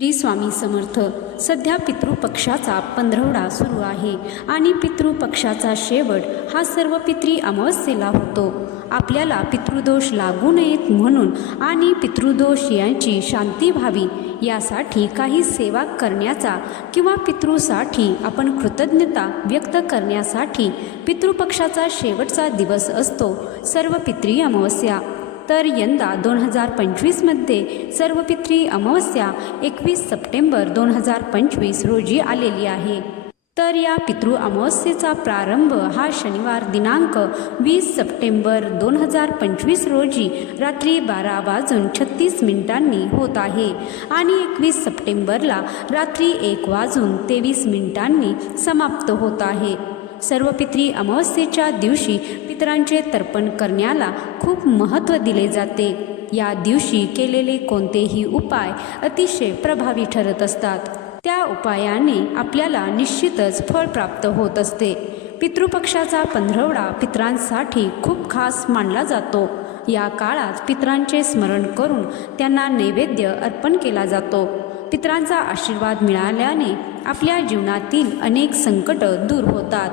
श्री स्वामी समर्थ. सध्या पितृपक्षाचा पंधरवडा सुरू आहे आणि पितृपक्षाचा शेवट हा सर्व पितृ अमावस्येला होतो. आपल्याला पितृदोष लागू नयेत म्हणून आणि पितृदोष यांची शांती व्हावी यासाठी काही सेवा करण्याचा किंवा पितृसाठी आपण कृतज्ञता व्यक्त करण्यासाठी पितृपक्षाचा शेवटचा दिवस असतो. सर्व पितृ अमावस्या. तर यंदा दोन हजार पंचवीसमध्ये सर्व पितृ अमावस्या एकवीस सप्टेंबर दोन हजार पंचवीस रोजी आलेली आहे. तर या पितृ अमावस्येचा प्रारंभ हा शनिवार दिनांक वीस सप्टेंबर दोन हजार पंचवीस रोजी रात्री बारा वाजून छत्तीस मिनिटांनी होत आहे आणि एकवीस सप्टेंबरला रात्री एक वाजून तेवीस मिनिटांनी समाप्त होत आहे. सर्व पितृ अमावस्येच्या दिवशी पितरांचे तर्पण करण्याला खूप महत्त्व दिले जाते. या दिवशी केलेले कोणतेही उपाय अतिशय प्रभावी ठरत असतात. त्या उपायाने आपल्याला निश्चितच फळ प्राप्त होत असते. पितृपक्षाचा पंधरवडा पितरांसाठी खूप खास मानला जातो. या काळात पितरांचे स्मरण करून त्यांना नैवेद्य अर्पण केला जातो. पितरांचा आशीर्वाद मिळाल्याने आपल्या जीवनातील अनेक संकट दूर होतात.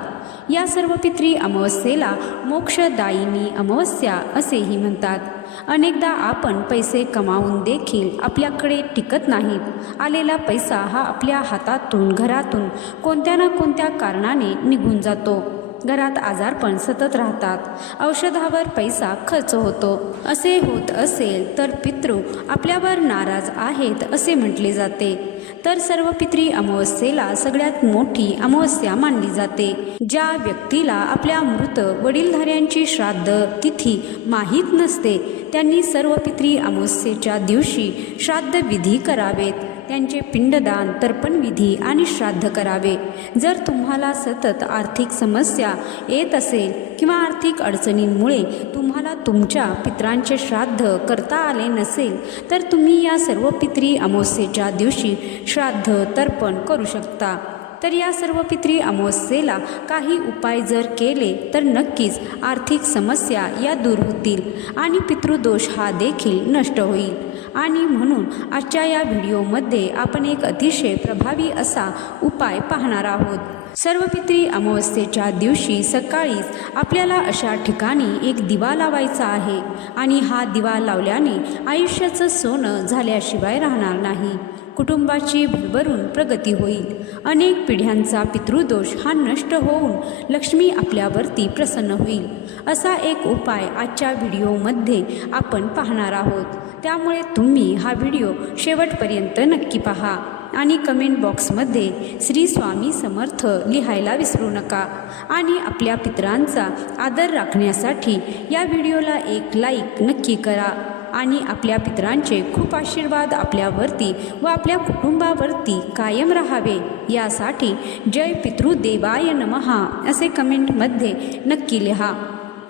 या सर्व पितृ अमावस्येला मोक्षदायिनी अमावस्या असेही म्हणतात. अनेकदा आपण पैसे कमावून देखील आपल्याकडे टिकत नाहीत. आलेला पैसा हा आपल्या हातातून घरातून कोणत्या ना कोणत्या कारणाने निघून जातो. घरात आजारपण सतत राहतात. औषधावर पैसा खर्च होतो. असे होत असेल तर पितृ आपल्यावर नाराज आहेत असे म्हटले जाते. तर सर्व पित्री अमावस्येला सगळ्यात मोठी अमावस्या मानली जाते. ज्या व्यक्तीला आपल्या मृत वडीलधाऱ्यांची श्राद्ध तिथी माहीत नसते त्यांनी सर्व पित्री अमावस्येच्या दिवशी श्राद्ध विधी करावेत. त्यांचे पिंडदान तर्पणविधी आणि श्राद्ध करावे. जर तुम्हाला सतत आर्थिक समस्या येत असेल किंवा आर्थिक अडचणींमुळे तुम्हाला तुमच्या पित्रांचे श्राद्ध करता आले नसेल तर तुम्ही या सर्व पितृ अमावस्येच्या दिवशी श्राद्ध तर्पण करू शकता. तर या सर्व पितृ अमावस्येला काही उपाय जर केले तर नक्कीच आर्थिक समस्या या दूर होतील आणि पितृदोष हा देखील नष्ट होईल. आणि म्हणून आजच्या या व्हिडिओमध्ये आपण एक अतिशय प्रभावी असा उपाय पाहणार आहोत. सर्व पितृ अमावस्येच्या दिवशी सकाळीच आपल्याला अशा ठिकाणी एक दिवा लावायचा आहे. आणि हा दिवा लावल्याने आयुष्याचं सोनं झाल्याशिवाय राहणार नाही. कुटुंबाची भरभरून प्रगती होईल. अनेक पिढ्यांचा पितृदोष हा नष्ट होऊन लक्ष्मी आपल्यावरती प्रसन्न होईल. असा एक उपाय आजच्या व्हिडिओमध्ये आपण पाहणार आहोत. त्यामुळे तुम्ही हा व्हिडिओ शेवटपर्यंत नक्की पहा. आणि कमेंट बॉक्समध्ये श्री स्वामी समर्थ लिहायला विसरू नका आणि आपल्या पितरांचा आदर राखण्यासाठी या व्हिडिओला एक लाईक नक्की करा आणि आपल्या पितरांचे खूप आशीर्वाद आपल्यावरती व आपल्या कुटुंबावरती कायम राहावे यासाठी जय पितृदेवाय नमहा असे कमेंटमध्ये नक्की लिहा.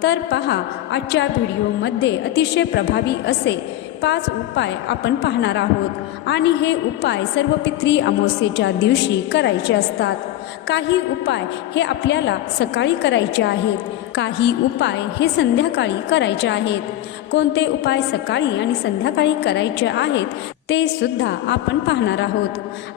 तर पहा आजच्या व्हिडिओमध्ये अतिशय प्रभावी असे पाच उपाय आपण पाहणार आहोत. आणि हे उपाय सर्व पित्री अमावस्येच्या दिवशी करायचे असतात. काही उपाय हे आपल्याला सकाळी करायचे आहेत. काही उपाय हे संध्याकाळी करायचे आहेत. कोणते उपाय सकाळी आणि संध्याकाळी करायचे आहेत ते सुद्धा आपण पाहणार आहोत.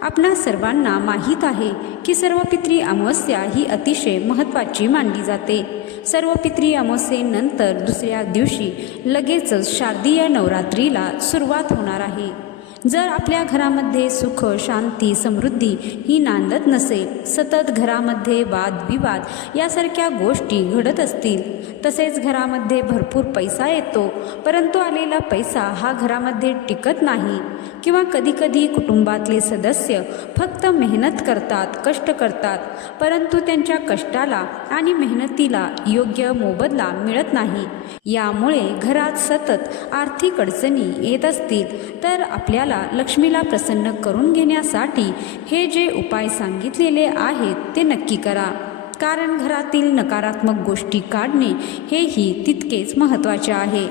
आपणा सर्वांना माहीत आहे की सर्व पित्री अमावस्या ही अतिशय महत्त्वाची मानली जाते. सर्व पित्री अमावस्येनंतर दुसऱ्या दिवशी लगेचच शारदीय नवरात्रीला सुरुवात होणार आहे. जर आपल्या घरामध्ये सुख शांती समृद्धी ही नांदत नसेल सतत घरामध्ये वादविवाद यासारख्या गोष्टी घडत असतील. तसेच घरामध्ये भरपूर पैसा येतो परंतु आलेला पैसा हा घरामध्ये टिकत नाही. किंवा कधीकधी कुटुंबातले सदस्य फक्त मेहनत करतात कष्ट करतात परंतु त्यांच्या कष्टाला आणि मेहनतीला योग्य मोबदला मिळत नाही. यामुळे घरात सतत आर्थिक अडचणी येत असतील तर आपल्याला लक्ष्मीला प्रसन्न करून घेण्यासाठी हे जे उपाय सांगितलेले आहेत ते नक्की करा. कारण घरातील नकारात्मक गोष्टी काढणे हेही तितकेच महत्त्वाचे आहे.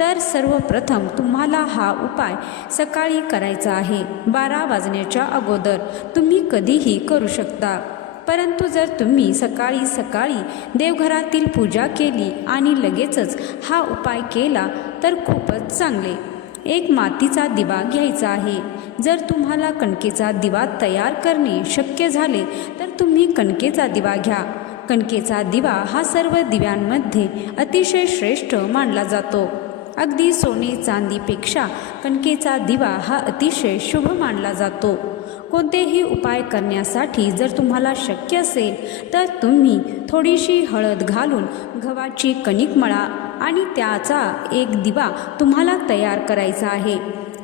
तर सर्वप्रथम तुम्हाला हा उपाय सकाळी करायचा आहे बारा वाजण्याच्या अगोदर. तुम्ही कधीही करू शकता. परंतु जर तुम्ही सकाळी सकाळी देवघरातील पूजा केली आणि लगेचच हा उपाय केला तर खूपच चांगले. एक मातीचा दिवा घ्यायचा आहे. जर तुम्हाला कणकेचा दिवा तयार करणे शक्य झाले तर तुम्ही कणकेचा दिवा घ्या. कणकेचा दिवा हा सर्व दिव्यांमध्ये अतिशय श्रेष्ठ मानला जातो. अगदी सोने चांदीपेक्षा कणकेचा दिवा हा अतिशय शुभ मानला जातो. कोणतेही उपाय करण्यासाठी जर तुम्हाला शक्य असेल तर तुम्ही थोडीशी हळद घालून गव्हाची कणिक मळा. आणि त्याचा एक दिवा तुम्हाला तयार करायचा आहे.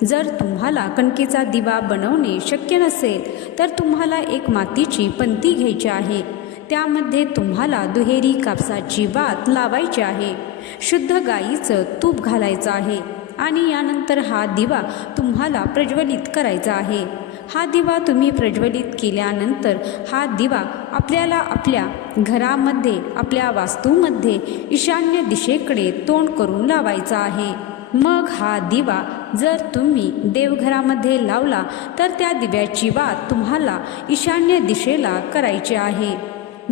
जर तुम्हाला कणकेचा दिवा बनवणे शक्य नसेल तर तुम्हाला एक मातीची पंती घ्यायची आहे. त्यामध्ये तुम्हाला दुहेरी कापसाची वात लावायची आहे. शुद्ध गाईचं तूप घालायचं आहे आणि यानंतर हा दिवा तुम्हाला प्रज्वलित करायचा आहे. हा दिवा तुम्ही प्रज्वलित केल्यानंतर हा दिवा आपल्याला आपल्या घरामध्ये आपल्या वास्तूमध्ये ईशान्य दिशेकडे तोंड करून लावायचा आहे. मग हा दिवा जर तुम्ही देवघरामध्ये लावला तर त्या दिव्याची वात तुम्हाला ईशान्य दिशेला करायची आहे.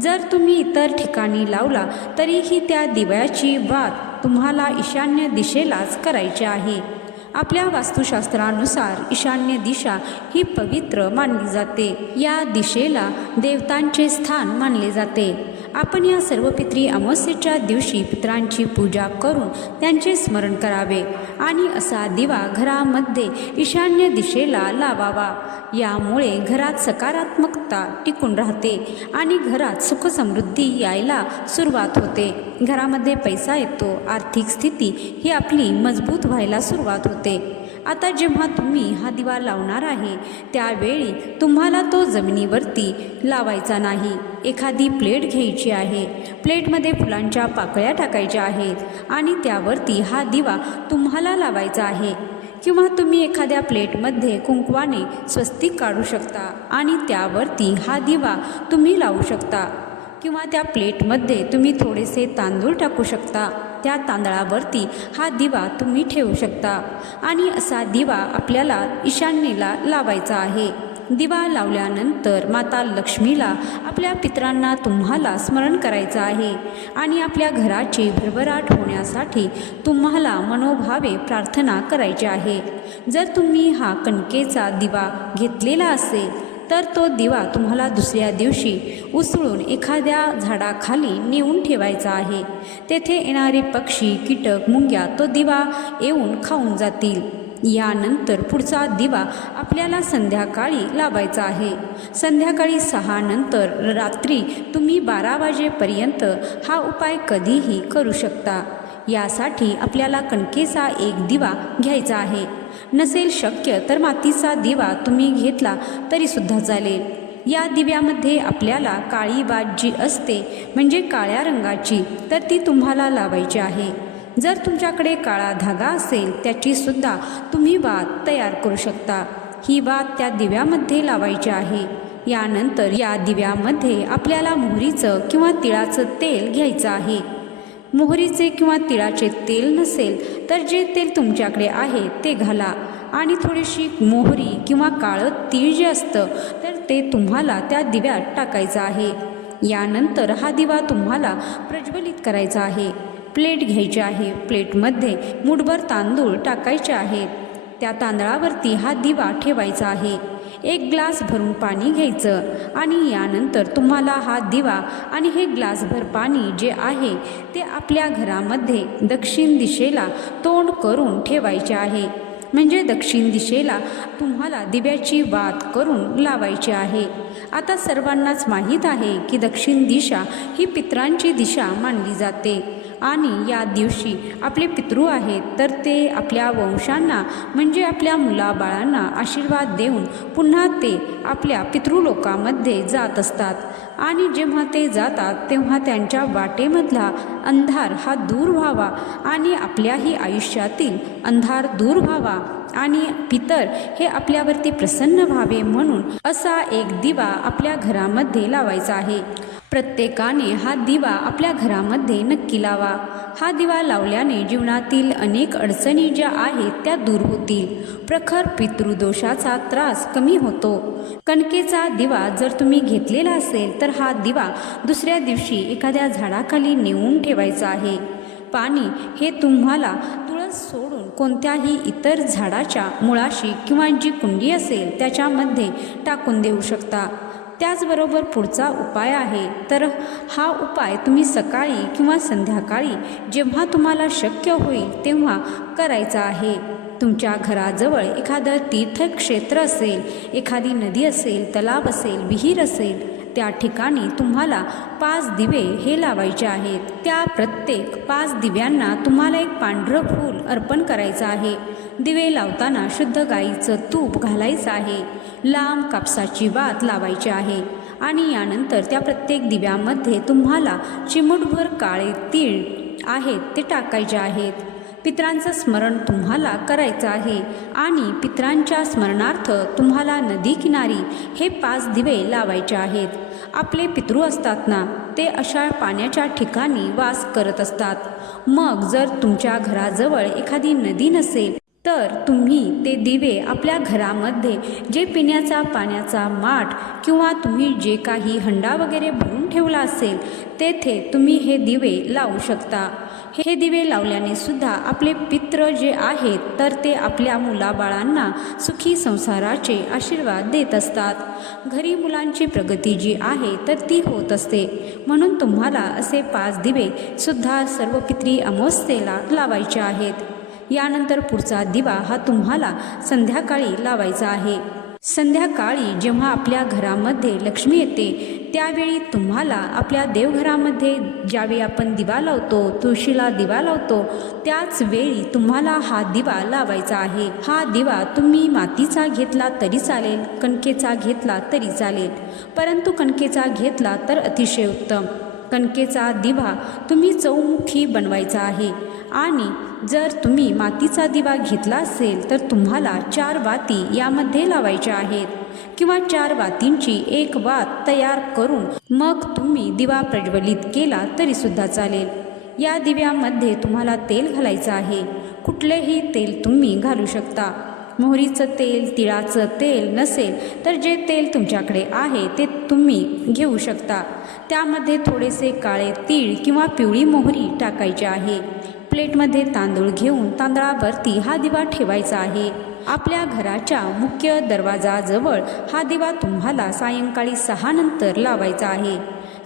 जर तुम्ही इतर ठिकाणी लावला तरीही त्या दिव्याची वात तुम्हाला ईशान्य दिशेलाच करायची आहे. आपल्या वास्तुशास्त्रानुसार ईशान्य दिशा ही पवित्र मानली जाते. या दिशेला देवतांचे स्थान मानले जाते. आपण या सर्व पित्री अमावस्येच्या दिवशी पितरांची पूजा करून त्यांचे स्मरण करावे आणि असा दिवा घरामध्ये ईशान्य दिशेला लावावा. यामुळे घरात सकारात्मकता टिकून राहते आणि घरात सुखसमृद्धी यायला सुरुवात होते. घरामध्ये पैसा येतो आर्थिक स्थिती ही आपली मजबूत व्हायला सुरुवात होते. आता जेव्हा तुम्ही हा दिवा लावणार आहे त्यावेळी तुम्हाला तो जमिनीवरती लावायचा नाही. एखादी प्लेट घ्यायची आहे. प्लेटमध्ये फुलांच्या पाकळ्या टाकायच्या आहेत आणि त्यावरती हा दिवा तुम्हाला लावायचा आहे. किंवा तुम्ही एखाद्या प्लेटमध्ये कुंकवाने स्वस्तिक काढू शकता आणि त्यावरती हा दिवा तुम्ही लावू शकता. किंवा त्या प्लेटमध्ये तुम्ही थोडेसे तांदूळ टाकू शकता. त्या तांदळावरती हा दिवा तुम्ही ठेवू शकता. आणि असा दिवा आपल्याला ईशान्येला लावायचा आहे. दिवा लावल्यानंतर माता लक्ष्मीला आपल्या पितरांना तुम्हाला स्मरण करायचं आहे आणि आपल्या घराची भरभराट होण्यासाठी तुम्हाला मनोभावे प्रार्थना करायची आहे. जर तुम्ही हा कणकेचा दिवा घेतलेला असेल तर तो दिवा तुम्हाला दुसऱ्या दिवशी उसळून एखाद्या झाडाखाली नेऊन ठेवायचा आहे. तेथे येणारे पक्षी कीटक मुंग्या तो दिवा येऊन खाऊन जातील. यानंतर पुढचा दिवा आपल्याला संध्याकाळी लावायचा आहे. संध्याकाळी सहा नंतर रात्री तुम्ही बारा वाजेपर्यंत हा उपाय कधीही करू शकता. यासाठी आपल्याला कणकेचा एक दिवा घ्यायचा आहे. नसेल शक्य तर मातीचा दिवा तुम्ही घेतला तरीसुद्धा चालेल. या दिव्यामध्ये आपल्याला काळी बाज जी असते म्हणजे काळ्या रंगाची तर ती तुम्हाला लावायची आहे. जर तुमच्याकडे काळा धागा असेल त्याची सुद्धा तुम्ही वात तयार करू शकता. ही वात त्या दिव्यामध्ये लावायची आहे. यानंतर या दिव्यामध्ये आपल्याला मोहरीचं किंवा तिळाचं तेल घ्यायचं आहे. मोहरीचे किंवा तिळाचे तेल नसेल तर जे तेल तुमच्याकडे आहे ते घाला. आणि थोडीशी मोहरी किंवा काळं तीळ जे असतं तर ते तुम्हाला त्या दिव्यात टाकायचं आहे. यानंतर हा दिवा तुम्हाला प्रज्वलित करायचा आहे. प्लेट घ्यायची आहे. प्लेटमध्ये मुठभर तांदूळ टाकायचे आहेत. त्या तांदळावरती हा दिवा ठेवायचा आहे. एक ग्लास भरून पाणी घ्यायचं आणि यानंतर तुम्हाला हा दिवा आणि हे ग्लासभर पाणी जे आहे ते आपल्या घरामध्ये दक्षिण दिशेला तोंड करून ठेवायचे आहे. म्हणजे दक्षिण दिशेला तुम्हाला दिव्याची वात करून लावायची आहे. आता सर्वांनाच माहीत आहे की दक्षिण दिशा ही पित्रांची दिशा मानली जाते. आणि या दिवशी आपले पितृ आहेत तर ते आपल्या वंशांना म्हणजे आपल्या मुलाबाळांना आशीर्वाद देऊन पुन्हा ते आपल्या पितृलोकामध्ये जात असतात. आणि जेव्हा ते जातात तेव्हा त्यांच्या वाटेमधला अंधार हा दूर व्हावा आणि आपल्याही आयुष्यातील अंधार दूर व्हावा आणि पितर हे आपल्यावरती प्रसन्न व्हावे म्हणून असा एक दिवा आपल्या घरामध्ये लावायचा आहे. प्रत्येकाने हा दिवा आपल्या घरामध्ये नक्की लावा. हा दिवा लावल्याने जीवनातील अनेक अडचणी ज्या आहेत त्या दूर होतील. प्रखर पितृदोषाचा त्रास कमी होतो. कणकेचा दिवा जर तुम्ही घेतलेला असेल तर हा दिवा दुसऱ्या दिवशी एखाद्या झाडाखाली नेऊन ठेवायचा आहे. पाणी हे तुम्हाला तुळस सोडून कोणत्याही इतर झाडाच्या मुळाशी किंवा जी कुंडी असेल त्याच्यामध्ये टाकून देऊ शकता. त्याचबरोबर पुढचा उपाय आहे. तर हा उपाय तुम्ही सकाळी किंवा संध्याकाळी जेव्हा तुम्हाला शक्य होईल तेव्हा करायचा आहे. तुमच्या घराजवळ एखादं तीर्थक्षेत्र असेल एखादी नदी असेल तलाव असेल विहीर असेल त्या ठिकाणी तुम्हाला पाच दिवे हे लावायचे आहेत. त्या प्रत्येक पाच दिव्यांना तुम्हाला एक पांढरं फूल अर्पण करायचं आहे. दिवे लावताना शुद्ध गाईचं तूप घालायचं आहे. लांब कापसाची वात लावायची आहे. आणि यानंतर त्या प्रत्येक दिव्यामध्ये तुम्हाला चिमूटभर काळे तीळ आहेत ते टाकायचे आहेत. पित्रांचं स्मरण तुम्हाला करायचं आहे आणि पित्रांच्या स्मरणार्थ तुम्हाला नदी किनारी हे पाच दिवे लावायचे आहेत. आपले पितृ असतात ना ते अशा पाण्याच्या ठिकाणी वास करत असतात. मग जर तुमच्या घराजवळ एखादी नदी नसेल तर तुम्ही ते दिवे आपल्या घरामध्ये जे पिण्याचा पाण्याचा माठ किंवा तुम्ही जे काही हंडा वगैरे भरून ठेवला असेल तेथे तुम्ही हे दिवे लावू शकता. हे दिवे लावल्याने सुद्धा आपले पित्र जे आहेत तर ते आपल्या मुलाबाळांना सुखी संसाराचे आशीर्वाद देत असतात. घरी मुलांची प्रगती जी आहे तर ती होत असते. म्हणून तुम्हाला असे पाच दिवे सुद्धा सर्व पित्री अमावस्येला लावायचे आहेत. यानंतर पुढचा दिवा हा तुम्हाला संध्याकाळी लावायचा आहे. संध्याकाळी जेव्हा आपल्या घरामध्ये लक्ष्मी येते त्यावेळी तुम्हाला आपल्या देवघरामध्ये ज्यावेळी आपण दिवा लावतो तुळशीला दिवा लावतो त्याच वेळी तुम्हाला हा दिवा लावायचा आहे. हा दिवा तुम्ही मातीचा घेतला तरी चालेल कणकेचा घेतला तरी चालेल. परंतु कणकेचा घेतला तर अतिशय उत्तम. कणकेचा दिवा तुम्ही चौमुखी बनवायचा आहे. आणि जर तुम्ही मातीचा दिवा घेतला असेल तर तुम्हाला चार वाती यामध्ये लावायच्या आहेत किंवा चार वातींची एक वात तयार करून मग तुम्ही दिवा प्रज्वलित केला तरी सुद्धा चालेल. या दिव्यामध्ये तुम्हाला तेल घालायचं आहे. कुठलेही तेल तुम्ही घालू शकता. मोहरीचं तेल तिळाचं तेल नसेल तर जे तेल तुमच्याकडे आहे ते तुम्ही घेऊ शकता. त्यामध्ये थोडेसे काळे तीळ किंवा पिवळी मोहरी टाकायची आहे. प्लेटमध्ये तांदूळ घेऊन तांदळावरती हा दिवा ठेवायचा आहे. आपल्या घराच्या मुख्य दरवाजाजवळ हा दिवा तुम्हाला सायंकाळी सहा नंतर लावायचा आहे.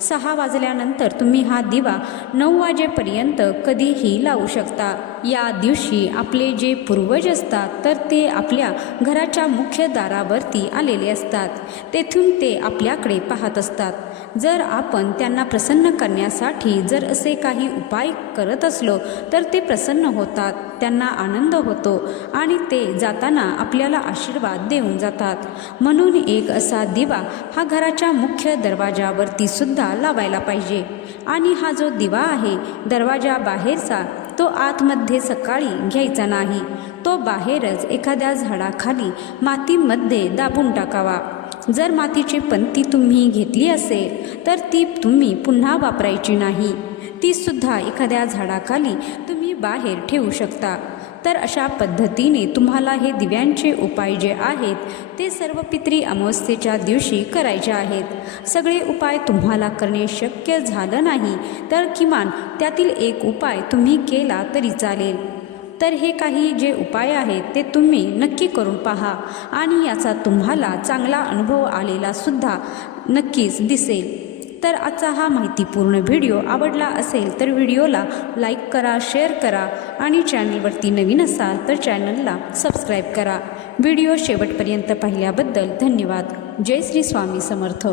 सहा वाजल्यानंतर तुम्ही हा दिवा नऊ वाजेपर्यंत कधीही लावू शकता. या दिवशी आपले जे पूर्वज असतात तर ते आपल्या घराच्या मुख्य दारावरती आलेले असतात. तेथून ते आपल्याकडे पाहत असतात. जर आपण त्यांना प्रसन्न करण्यासाठी जर असे काही उपाय करत असलो तर ते प्रसन्न होतात त्यांना आनंद होतो आणि ते जाताना आपल्याला आशीर्वाद देऊन जातात. म्हणून एक असा दिवा हा घराच्या मुख्य दरवाजावरती सुद्धा लावायला पाहिजे. आणि हा जो दिवा आहे दरवाजा बाहेरचा तो आतमध्ये सकाळी घ्यायचा नाही. तो बाहेरच एखाद्या झाडाखाली मातीमध्ये दाबून टाकावा. जर मातीची पंती तुम्ही घेतली असेल तर ती तुम्ही पुन्हा वापरायची नाही. तीसुद्धा एखाद्या झाडाखाली तुम्ही बाहेर ठेवू शकता. तर अशा पद्धतीने तुम्हाला हे दिव्यांचे उपाय जे आहेत ते सर्व पित्री अमावस्येच्या दिवशी करायचे आहेत. सगळे उपाय तुम्हाला करणे शक्य झालं नाही तर किमान त्यातील एक उपाय तुम्ही केला तरी चालेल. तर हे काही जे उपाय आहेत ते तुम्ही नक्की करून पहा आणि याचा तुम्हाला चांगला अनुभव आलेला सुद्धा नक्कीच दिसेल. तर आजचा हा माहितीपूर्ण व्हिडिओ आवडला असेल तर व्हिडिओला लाईक करा शेअर करा आणि चॅनलवरती नवीन असाल तर चॅनलला सबस्क्राईब करा. व्हिडिओ शेवटपर्यंत पाहिल्याबद्दल धन्यवाद. जय श्री स्वामी समर्थ.